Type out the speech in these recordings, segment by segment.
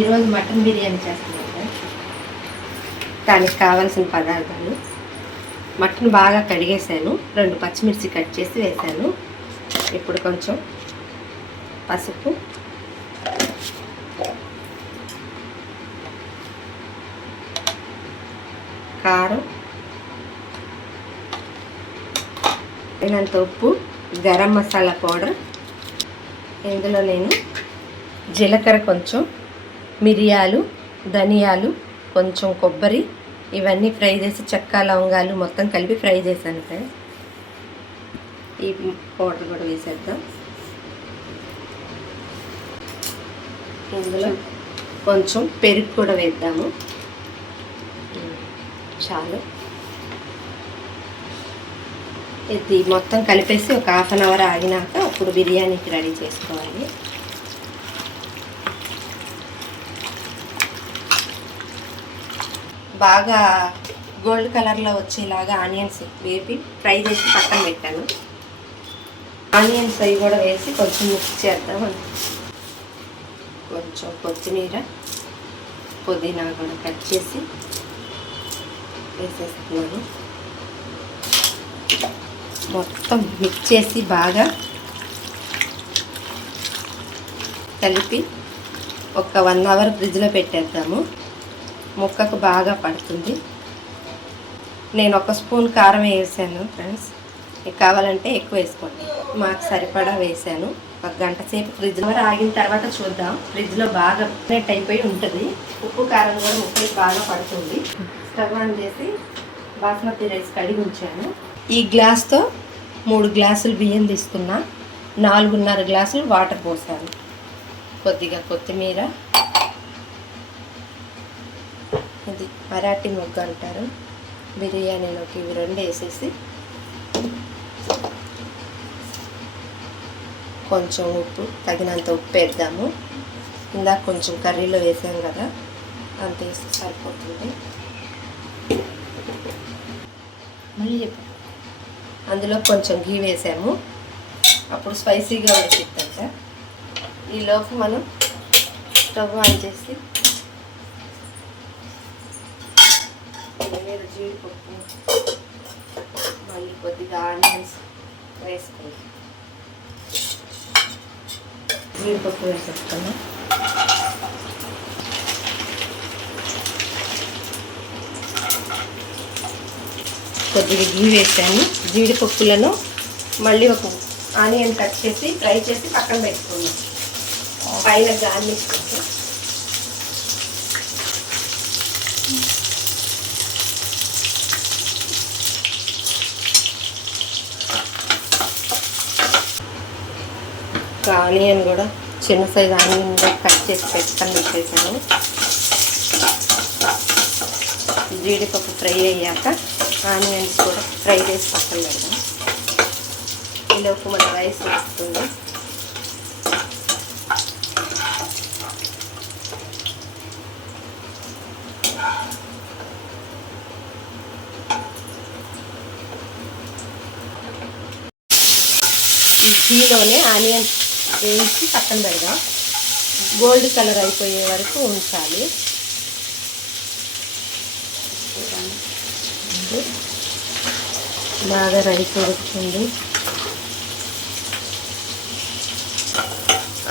ఈరోజు మటన్ బిర్యానీ చేస్తున్నాను. దానికి కావాల్సిన పదార్థాలు: మటన్ బాగా కడిగేసాను, 2 పచ్చిమిర్చి కట్ చేసి వేసాను. ఇప్పుడు కొంచెం పసుపు, కారం, తగినంత ఉప్పు, గరం మసాలా పౌడర్. ఇందులో నేను జీలకర్ర, కొంచెం మిరియాలు, ధనియాలు, కొంచెం కొబ్బరి ఇవన్నీ ఫ్రై చేసి చెక్క, లవంగాలు మొత్తం కలిపి ఫ్రై చేశాను ఫ్రెండ్స్. ఈ పౌడర్ కూడా వేసేద్దాం. ఇందులో కొంచెం పెరుగు కూడా వేద్దాము. చాలు. ఇది మొత్తం కలిపేసి ఒక 1/2 అవర్ ఆగినాక అప్పుడు బిర్యానీకి రెడీ చేసుకోవాలి. బాగా గోల్డ్ కలర్లో వచ్చేలాగా ఆనియన్స్ వేపి ఫ్రై చేసి పక్కన పెట్టాను. ఆనియన్స్ అవి కూడా వేసి కొంచెం మిక్స్ చేద్దాం. కొంచెం కొత్తిమీర, పుదీనా కూడా కట్ చేసి వేసేస్తున్నాను. మొత్తం మిక్స్ చేసి బాగా కలిపి ఒక 1 అవర్ ఫ్రిడ్జ్లో పెట్టేద్దాము. ముక్కకు బాగా పడుతుంది. నేను 1 స్పూన్ కారం వేసాను ఫ్రెండ్స్. మీకు కావాలంటే ఎక్కువ వేసుకోండి. మాకు సరిపడా వేసాను. 1 గంట సేపు ఫ్రిడ్జ్లో ఆగిన తర్వాత చూద్దాం. ఫ్రిడ్జ్లో బాగా నెట్ అయిపోయి ఉంటుంది. ఉప్పు కారం కూడా ముక్కకి బాగా పడుతుంది. స్టవ్ ఆన్ చేసి బాస్మతి రైస్ కడిగి ఉంచాను. ఈ గ్లాస్తో 3 గ్లాసులు బియ్యం తీసుకున్నా. 4.5 గ్లాసులు వాటర్ పోసాను. కొద్దిగా కొత్తిమీర, ఇది మరాఠీ మొగ్గ అంటారు, బిర్యానీలోకి ఇవి 2 వేసేసి కొంచెం ఉప్పు, తగినంత ఉప్పు వేద్దాము. ఇందాక కొంచెం కర్రీలో వేసాం కదా, అంత వేసి సరిపోతుంది. మళ్ళీ చెప్పు. అందులో కొంచెం ఘీ వేసాము, అప్పుడు స్పైసీగా ఉడికిద్దంట. ఈలోపు మనం స్టవ్ ఆన్ చేసి జీడిపప్పు, మళ్ళీ కొద్దిగా ఆనియన్స్ వేసుకుంటాం. జీడిపప్పు వేసేస్తాను. కొద్దిగా ఘీ వేసాను. జీడిపప్పులను మళ్ళీ ఒక ఆనియన్ కట్ చేసి ఫ్రై చేసి పక్కన పెట్టుకున్నాం. పైన గార్నిష్ చేసి ఆనియన్ కూడా చిన్న సైజు ఆనియన్ కూడా కట్ చేసి పక్కన పెట్టేసాను. జీడిపప్పు ఫ్రై అయ్యాక ఆనియన్స్ కూడా ఫ్రై చేసి పక్కన పెడదాం. ఈలోపు మన రైస్ వస్తుంది. ఈ ఘీలోనే ఆనియన్స్ వేయించి పక్కన పెడదాం. గోల్డ్ కలర్ అయిపోయే వరకు ఉంచాలి. బాగా రైస్ ఉడుకుతుంది.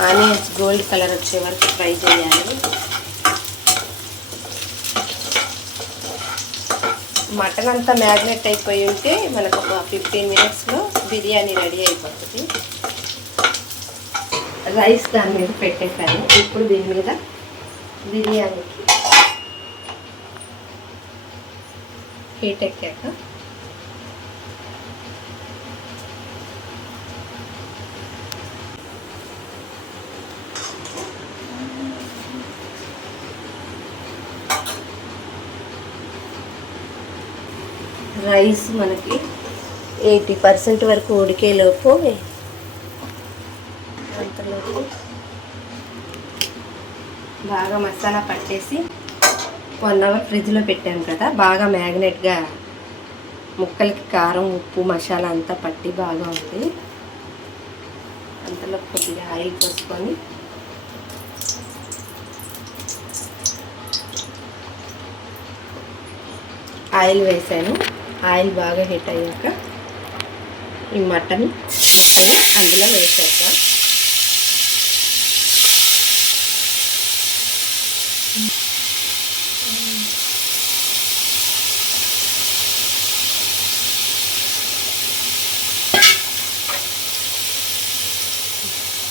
ఆనియన్స్ గోల్డ్ కలర్ వచ్చే వరకు ఫ్రై చేయాలి. మటన్ అంతా మ్యారినేట్ అయిపోయి ఉంటే మనకు ఒక 15 మినిట్స్లో బిర్యానీ రెడీ అయిపోతుంది. రైస్ దాని మీద పెట్టేసాను. ఇప్పుడు దీని మీద బిర్యానీకి హీట్ ఎక్కాక రైస్ మనకి 80% వరకు ఉడికేలోపు అంతలోపు బాగా మసాలా పట్టేసి 1 అవర్ ఫ్రిడ్జ్లో పెట్టాను కదా, బాగా మ్యాగ్నెట్గా ముక్కలకి కారం, ఉప్పు, మసాలా అంతా పట్టి బాగా ఉంది. అంతలో కొద్దిగా ఆయిల్ పోసుకొని ఆయిల్ వేసాను. ఆయిల్ బాగా హీట్ అయ్యాక ఈ మటన్ ముక్కలు అందులో వేసాక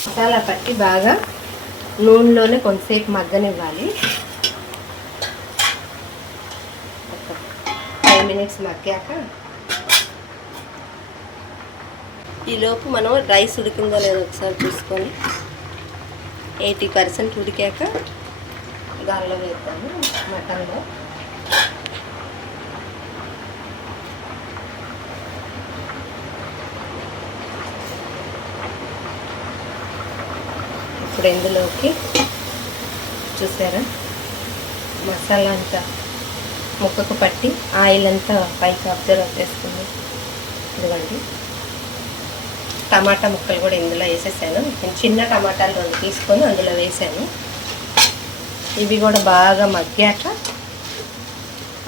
మసాలా పట్టి బాగా నూనెలోనే కొంతసేపు మగ్గనివ్వాలి. ఒక 5 మినిట్స్ మగ్గాక ఈలోపు మనం రైస్ ఉడికిందో లేదో ఒకసారి చూసుకొని 80% ఉడికాక దానిలో వేద్దాము. మటన్లో ఇప్పుడు ఇందులోకి చూసారా మసాలా అంతా ముక్కకు పట్టి ఆయిల్ అంతా పైకి అబ్జర్వ్ చేసుకుంది. ఇదిగోండి టమాటా ముక్కలు కూడా ఇందులో వేసేసాను. నేను చిన్న టమాటాలు 2 తీసుకొని అందులో వేసాను. ఇవి కూడా బాగా మగ్గాక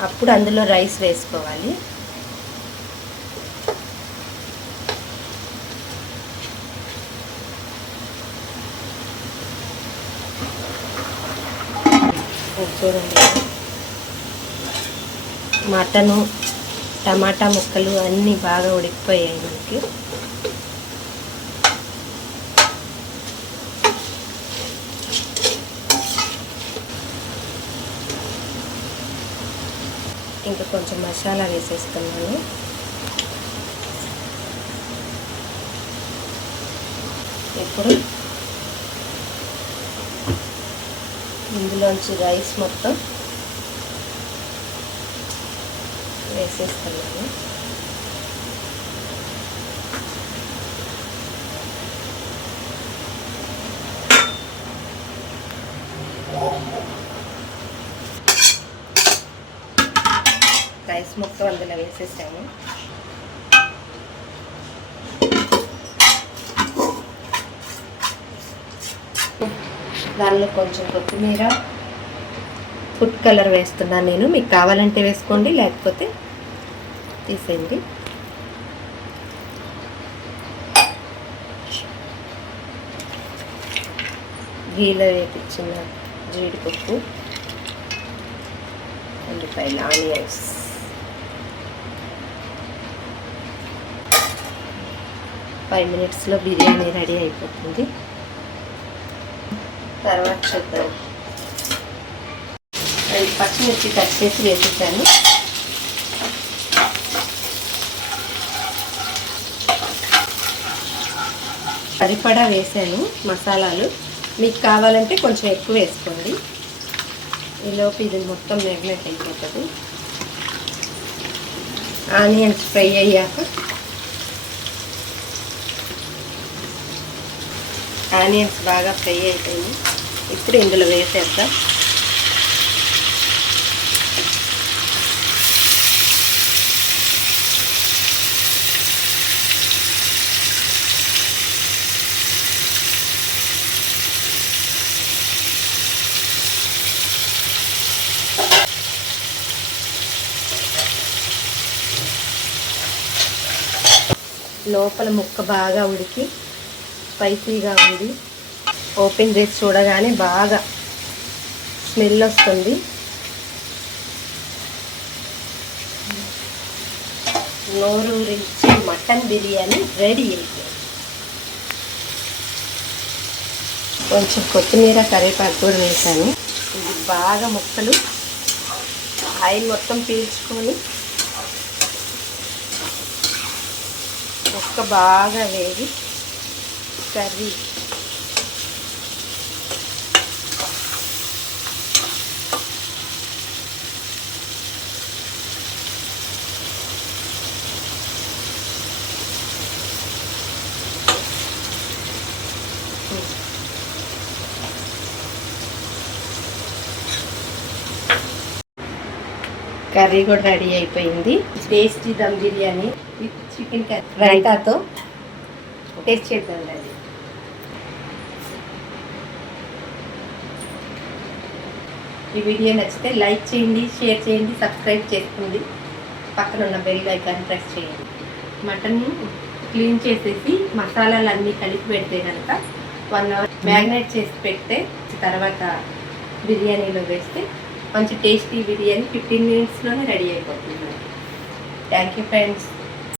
అప్పుడు అందులో రైస్ వేసుకోవాలి. చూడండి మటను టమాటా ముక్కలు అన్నీ బాగా ఉడికిపోయాయి మనకి. ఇంకా కొంచెం మసాలా వేసేస్తున్నాను. ఇప్పుడు ఇందులోంచి రైస్ మొత్తం వేసేస్తున్నాను. రైస్ మొత్తం అందులో వేసేసాము. దానిలో కొంచెం కొత్తిమీర ఫుడ్ కలర్ వేస్తున్నాను నేను. మీకు కావాలంటే వేసుకోండి, లేకపోతే తీసేయండి. గీలో వేపించిన జీడిపప్పు, ఉల్లిపాయలు, ఆనియన్స్, ఫైవ్ మినిట్స్లో బిర్యానీ రెడీ అయిపోతుంది. తర్వాత చూద్దాం. 2 పచ్చిమిర్చి కట్ చేసి వేసేసాను. సరిపడా వేసాను మసాలాలు. మీకు కావాలంటే కొంచెం ఎక్కువ వేసుకోండి. ఈలోపు ఇది మొత్తం మ్యాగ్నెట్ అయిపోతుంది. ఆనియన్స్ ఫ్రై అయ్యాక ఆనియన్స్ బాగా ఫ్రై అయిపోయింది. ఇప్పుడు ఇందులో వేసేద్దాం. లోపల ముక్క బాగా ఉడికి స్పైసీగా ఉంది. ఓపెన్ చేసి చూడగానే బాగా స్మెల్ వస్తుంది. నోరూరించి మటన్ బిర్యానీ రెడీ అయిపోయింది. కొంచెం కొత్తిమీర కరివేపాకు కూడా వేసాను. ఇది బాగా ముక్కలు ఆయిల్ మొత్తం పీల్చుకొని ముక్క బాగా వేగి కర్రీ కర్రీ కూడా రెడీ అయిపోయింది. Tasty dum biryani with chicken curry రైతాతో టేస్ట్ చేద్దాం. ఈ వీడియో నచ్చితే లైక్ చేయండి, షేర్ చేయండి, సబ్స్క్రైబ్ చేసుకోండి. పక్కన ఉన్న బెల్ ఐకాన్ ప్రెస్ చేయండి. మటన్ క్లీన్ చేసేసి మసాలాలు అన్నీ కలిపి పెడితే కనుక 1 అవర్ మ్యారినేట్ చేసి పెడితే తర్వాత బిర్యానీలో వేస్తే మంచి టేస్టీ బిర్యానీ 15 మినిట్స్లోనే రెడీ అయిపోతుంది. Thank you friends.